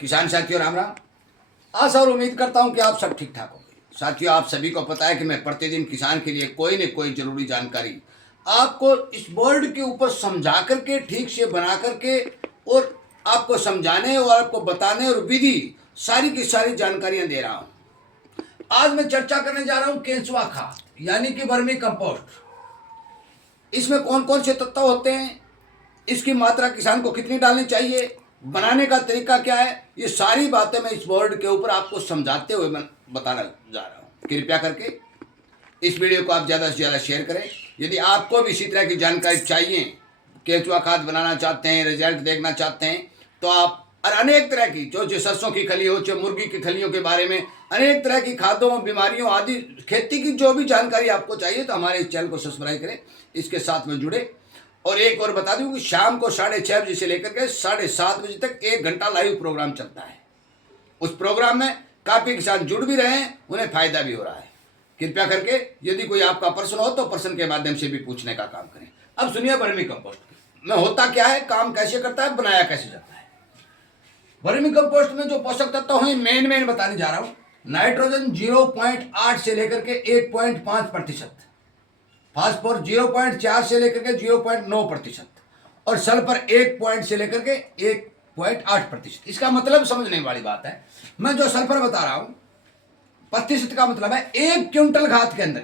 किसान साथियों राम राम। आशा और उम्मीद करता हूं कि आप सब ठीक ठाक होंगे। साथियों, आप सभी को पता है कि मैं प्रतिदिन किसान के लिए कोई न कोई जरूरी जानकारी आपको इस बोर्ड के ऊपर समझा करके, ठीक से बना करके और आपको समझाने और आपको बताने और विधि सारी की सारी जानकारियां दे रहा हूं। आज मैं चर्चा करने जा रहा हूं केंचुआ खाद यानी कि वर्मी कंपोस्ट। इसमें कौन कौन से तत्व होते हैं, इसकी मात्रा किसान को कितनी डालनी चाहिए, बनाने का तरीका क्या है, ये सारी बातें मैं इस बोर्ड के ऊपर आपको समझाते हुए मैं बताना जा रहा हूँ। कृपया करके इस वीडियो को आप ज़्यादा से ज़्यादा शेयर करें। यदि आपको भी इसी तरह की जानकारी चाहिए, केंचुआ खाद बनाना चाहते हैं, रिजल्ट देखना चाहते हैं, तो आप और अनेक तरह की जो सरसों की खली हो, चाहे मुर्गी की खलियों के बारे में, अनेक तरह की खादों, बीमारियों आदि खेती की जो भी जानकारी आपको चाहिए, तो हमारे इस चैनल को सब्सक्राइब करें, इसके साथ में जुड़े। और एक और बता दूं कि शाम को 6:30 बजे से लेकर के 7:30 बजे तक 1 घंटा लाइव प्रोग्राम चलता है। उस प्रोग्राम में काफ़ी किसान जुड़ भी रहे हैं, उन्हें फायदा भी हो रहा है। कृपया करके यदि कोई आपका प्रश्न हो तो प्रश्न के माध्यम से भी पूछने का काम करें। अब सुनिए वर्मी कंपोस्ट में होता क्या है, काम कैसे करता है, बनाया कैसे जाता है। वर्मी कंपोस्ट में जो पोषक तत्व हैं मेन बताने जा रहा हूँ। नाइट्रोजन 0.8 से लेकर के 1.5%, फास्फोर 0.4 से लेकर के 0.9% और सल्फर 1 से लेकर के 1.8%। इसका मतलब समझने वाली बात है। मैं जो सल्फर बता रहा हूं प्रतिशत का मतलब है 1 क्विंटल खाद के अंदर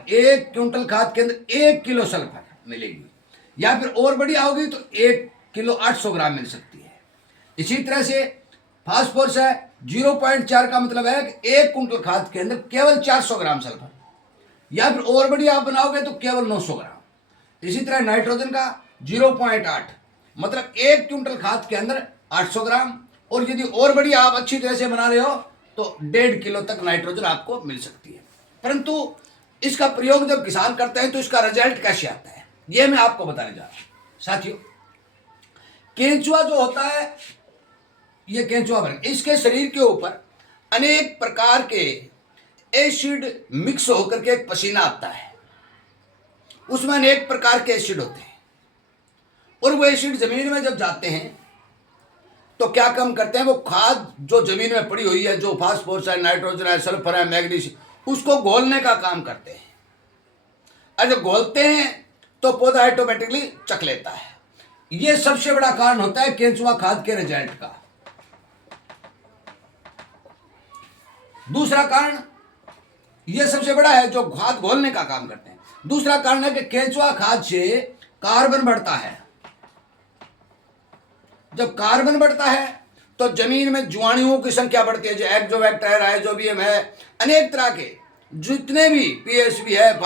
1 किलो सल्फर मिलेगी, या फिर और बड़ी आओगी तो 1 किलो 800 ग्राम मिल सकती है। इसी तरह से फास्फोरस है 0.4 का मतलब है कि 1 कुंटल खाद के अंदर केवल 400 ग्राम सल्फर, या फिर और बड़ी आप बनाओगे तो केवल 900 ग्राम। इसी तरह नाइट्रोजन का 0.8 मतलब 1 क्विंटल खाद के अंदर 800 ग्राम, और यदि और बड़ी आप अच्छी तरह से बना रहे हो तो 1.5 किलो तक नाइट्रोजन आपको मिल सकती है। परंतु इसका प्रयोग जब किसान करते हैं तो इसका रिजल्ट कैसे आता है, यह मैं आपको बताने जा रहा हूं। साथियों, केंचुआ जो होता है, यह केंचुआ वर्ग, इसके शरीर के ऊपर अनेक प्रकार के एसिड मिक्स होकर के एक पसीना आता है। उसमें अनेक प्रकार के एसिड होते हैं, और वो एसिड जमीन में जब जाते हैं तो क्या काम करते हैं, वो खाद जो जमीन में पड़ी हुई है, जो फास्फोरस है, नाइट्रोजन है, सल्फर है, मैग्नीशियम, उसको घोलने का काम करते हैं। और जब घोलते हैं तो पौधा ऑटोमेटिकली चख लेता है। ये सबसे बड़ा कारण होता है केंचुआ खाद के रिजल्ट का। दूसरा कारण, यह सबसे बड़ा है जो खाद घोलने का काम करते हैं। दूसरा कारण है कि केंचुआ खाद से कार्बन बढ़ता है। जब कार्बन बढ़ता है तो जमीन में जीवाणुओं की संख्या बढ़ती है, जो एक्जोबैक्टर, राइजोबियम है, अनेक तरह के जितने भी पीएसबी है,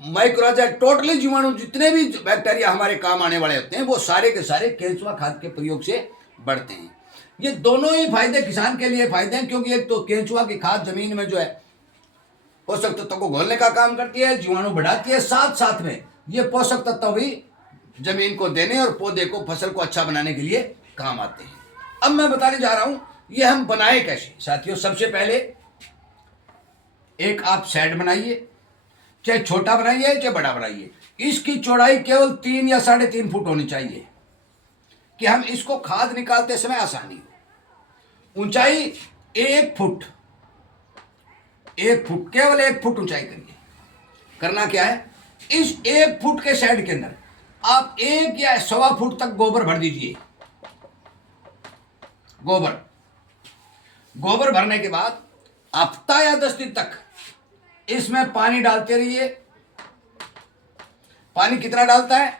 माइक्रोजा, टोटली जीवाणु जितने भी बैक्टीरिया हमारे काम आने वाले होते हैं, वो सारे के सारे केंचुआ खाद के प्रयोग से बढ़ते हैं। ये दोनों ही फायदे किसान के लिए फायदे हैं, क्योंकि एक तो केंचुआ की खाद जमीन में जो है पोषक तत्वों को घोलने का काम करती है, जीवाणु बढ़ाती है, साथ साथ में ये पोषक तत्व भी जमीन को देने और पौधे को, फसल को अच्छा बनाने के लिए काम आते हैं। अब मैं बताने जा रहा हूं ये हम बनाए कैसे। साथियों, सबसे पहले एक आप शेड बनाइए, चाहे छोटा बनाइए चाहे बड़ा बनाइए। इसकी चौड़ाई केवल 3 या 3.5 फुट होनी चाहिए कि हम इसको खाद निकालते समय आसानी हो। ऊंचाई 1 फुट, 1 फुट, केवल 1 फुट ऊंचाई करिए। करना क्या है, इस 1 फुट के शेड के अंदर आप 1 या 1.25 फुट तक गोबर भर दीजिए। गोबर भरने के बाद हफ्ता या 10 दिन तक इसमें पानी डालते रहिए। पानी कितना डालता है,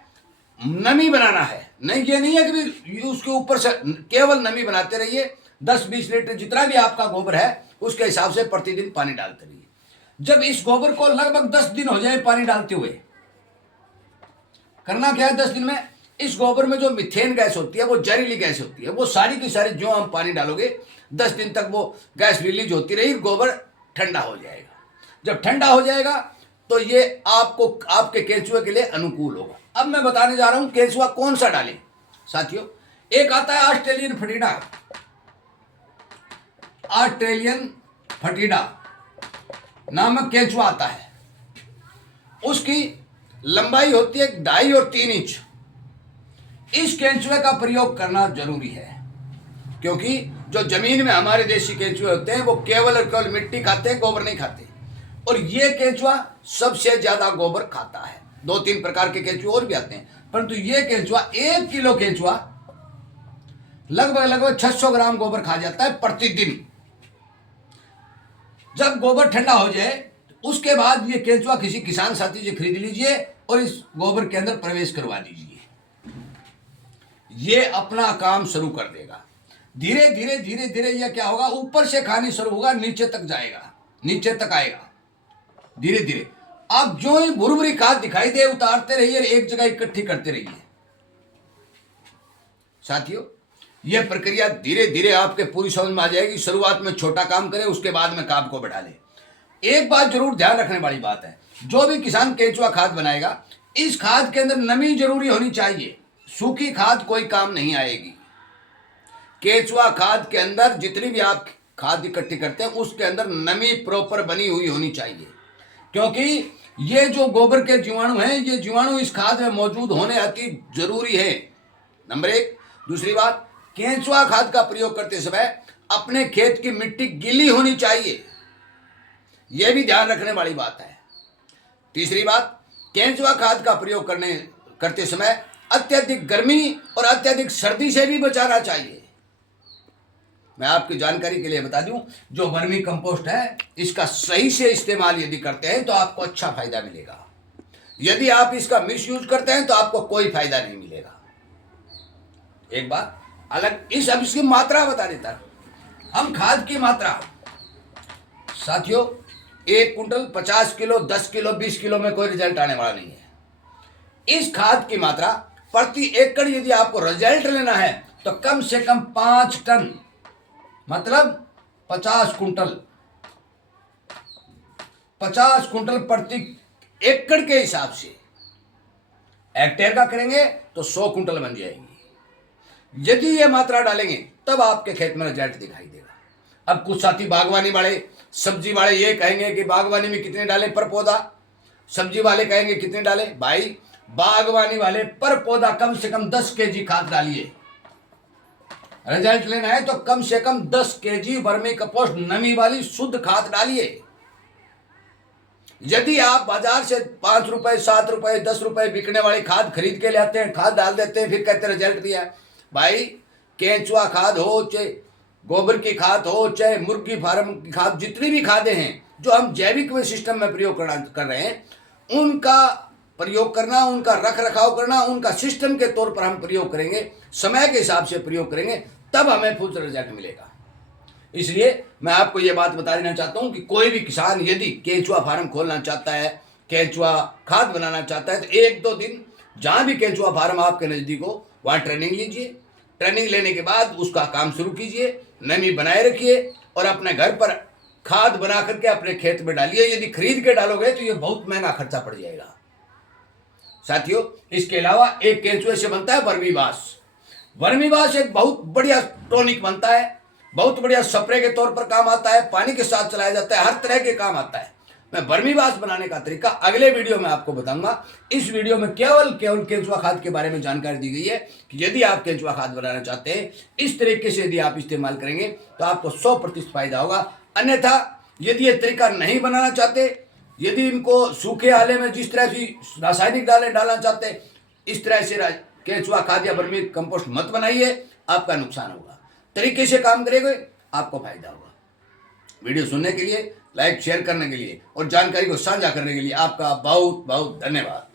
नमी बनाना है, नहीं ये नहीं है कि उसके ऊपर से, केवल नमी बनाते रहिए। 10-20 लीटर जितना भी आपका गोबर है उसके हिसाब से प्रतिदिन पानी डालते रहिए। जब इस गोबर को लगभग 10 दिन हो जाए पानी डालते हुए, करना क्या है, 10 दिन में इस गोबर में जो मीथेन गैस होती है, वो जहरीली गैस होती है, वो सारी की सारी जो हम पानी डालोगे 10 दिन तक वो गैस रिलीज होती रहेगी, गोबर ठंडा हो जाएगा। जब ठंडा हो जाएगा तो ये आपको, आपके केंचुए के लिए अनुकूल होगा। अब मैं बताने जा रहा हूं केंचुआ कौन सा डालें। साथियों, एक आता है ऑस्ट्रेलियन फटीडा नामक केंचुआ आता है। उसकी लंबाई होती है 2.5 और 3 इंच। इस केंचुए का प्रयोग करना जरूरी है, क्योंकि जो जमीन में हमारे देसी केंचुए होते हैं वो केवल और केवल मिट्टी खाते हैं, गोबर नहीं खाते। और ये केंचुआ सबसे ज्यादा गोबर खाता है। 2-3 प्रकार के केंचुए और भी आते हैं, परंतु ये केंचुआ 1 किलो केंचुआ लगभग 600 ग्राम गोबर खा जाता है प्रतिदिन। जब गोबर ठंडा हो जाए उसके बाद ये केंचुआ किसी किसान साथी से खरीद लीजिए और इस गोबर के अंदर प्रवेश करवा दीजिए। ये अपना काम शुरू कर देगा। धीरे धीरे ये क्या होगा, ऊपर से खानी शुरू होगा, नीचे तक जाएगा, नीचे तक आएगा धीरे धीरे। आप जो ही भुरभुरी खाद दिखाई दे उतारते रहिए, एक जगह इकट्ठी करते रहिए। साथियों, यह प्रक्रिया धीरे धीरे आपके पूरी समझ में आ जाएगी। शुरुआत में छोटा काम करें, उसके बाद में काम को बढ़ा ले। एक बात जरूर ध्यान रखने वाली बात है, जो भी किसान केंचुआ खाद बनाएगा, इस खाद के अंदर नमी जरूरी होनी चाहिए। सूखी खाद कोई काम नहीं आएगी। केंचुआ खाद के अंदर जितनी भी आप खाद इकट्ठी करते हैं उसके अंदर नमी प्रॉपर बनी हुई होनी चाहिए, क्योंकि ये जो गोबर के जीवाणु हैं, ये जीवाणु इस खाद में मौजूद होने अति जरूरी है, नंबर 1। दूसरी बात, केंचुआ खाद का प्रयोग करते समय अपने खेत की मिट्टी गीली होनी चाहिए, यह भी ध्यान रखने वाली बात है। तीसरी बात, केंचुआ खाद का प्रयोग करते समय अत्यधिक गर्मी और अत्यधिक सर्दी से भी बचाना चाहिए। मैं आपकी जानकारी के लिए बता दूं, जो वर्मी कंपोस्ट है इसका सही से इस्तेमाल यदि करते हैं तो आपको अच्छा फायदा मिलेगा। यदि आप इसका मिसयूज करते हैं तो आपको कोई फायदा नहीं मिलेगा। एक बात अलग, अब इसकी मात्रा बता देता हूं। हम खाद की मात्रा, साथियों, 1 कुंटल 50 किलो 10 किलो 20 किलो में कोई रिजल्ट आने वाला नहीं है। इस खाद की मात्रा प्रति एकड़ यदि आपको रिजल्ट लेना है तो कम से कम 5 टन, मतलब 50 कुंटल प्रति एकड़ के हिसाब से। हेक्टेयर का करेंगे तो 100 कुंटल बन जाएगी। यदि ये मात्रा डालेंगे तब आपके खेत में रिजल्ट दिखाई देगा। अब कुछ साथी बागवानी वाले, सब्जी वाले ये कहेंगे कि बागवानी में कितने डाले पर पौधा, सब्जी वाले कहेंगे कितने डाले। भाई, बागवानी वाले पर पौधा कम से कम 10 केजी खाद डालिए। रिजल्ट लेना है तो कम से कम 10 केजी वर्मी कंपोस्ट नमी वाली शुद्ध खाद डालिए। यदि आप बाजार से 5 रुपए 7 रुपए 10 रुपए बिकने वाली खाद खरीद के लाते हैं, खाद डाल देते हैं, फिर कहते हैं रिजल्ट दिया। भाई, केंचुआ खाद हो, चाहे गोबर की खाद हो, चाहे मुर्गी फार्म की खाद, जितनी भी खादें हैं जो हम जैविक सिस्टम में प्रयोग कर रहे हैं, उनका प्रयोग करना, उनका रख रखाव करना, उनका सिस्टम के तौर पर हम प्रयोग करेंगे, समय के हिसाब से प्रयोग करेंगे, तब हमें फुल रिजल्ट मिलेगा। इसलिए मैं आपको ये बात बता देना चाहता हूं कि कोई भी किसान यदि केंचुआ फार्म खोलना चाहता है, केंचुआ खाद बनाना चाहता है, तो 1-2 दिन जहां भी केंचुआ फार्म आपके नजदीक हो वहां ट्रेनिंग लीजिए। ट्रेनिंग लेने के बाद उसका काम शुरू कीजिए, नमी बनाए रखिए और अपने घर पर खाद बना करके अपने खेत में डालिए। यदि खरीद के डालोगे तो ये बहुत महंगा खर्चा पड़ जाएगा। साथियों, इसके अलावा एक केंचुए से बनता है वर्मी बास। वर्मी बास एक बहुत बढ़िया टॉनिक बनता है, बहुत बढ़िया स्प्रे के तौर पर काम आता है, पानी के साथ चलाया जाता है, हर तरह के काम आता है। मैं वर्मी बास बनाने का तरीका अगले वीडियो में आपको बताऊंगा। इस वीडियो में केवल केंचुआ खाद के बारे में जानकारी दी गई है कि यदि आप केंचुआ खाद बनाना चाहते हैं, इस तरीके से यदि आप इस्तेमाल करेंगे तो आपको 100% फायदा होगा। अन्यथा यदि ये तरीका नहीं बनाना चाहते, यदि इनको सूखे आले में जिस तरह से रासायनिक डालना चाहते हैं, इस तरह से केंचुआ खाद या वर्मी कंपोस्ट मत बनाइए, आपका नुकसान होगा। तरीके से काम करेंगे आपको फायदा होगा। वीडियो सुनने के लिए, लाइक शेयर करने के लिए और जानकारी को साझा करने के लिए आपका बहुत बहुत धन्यवाद।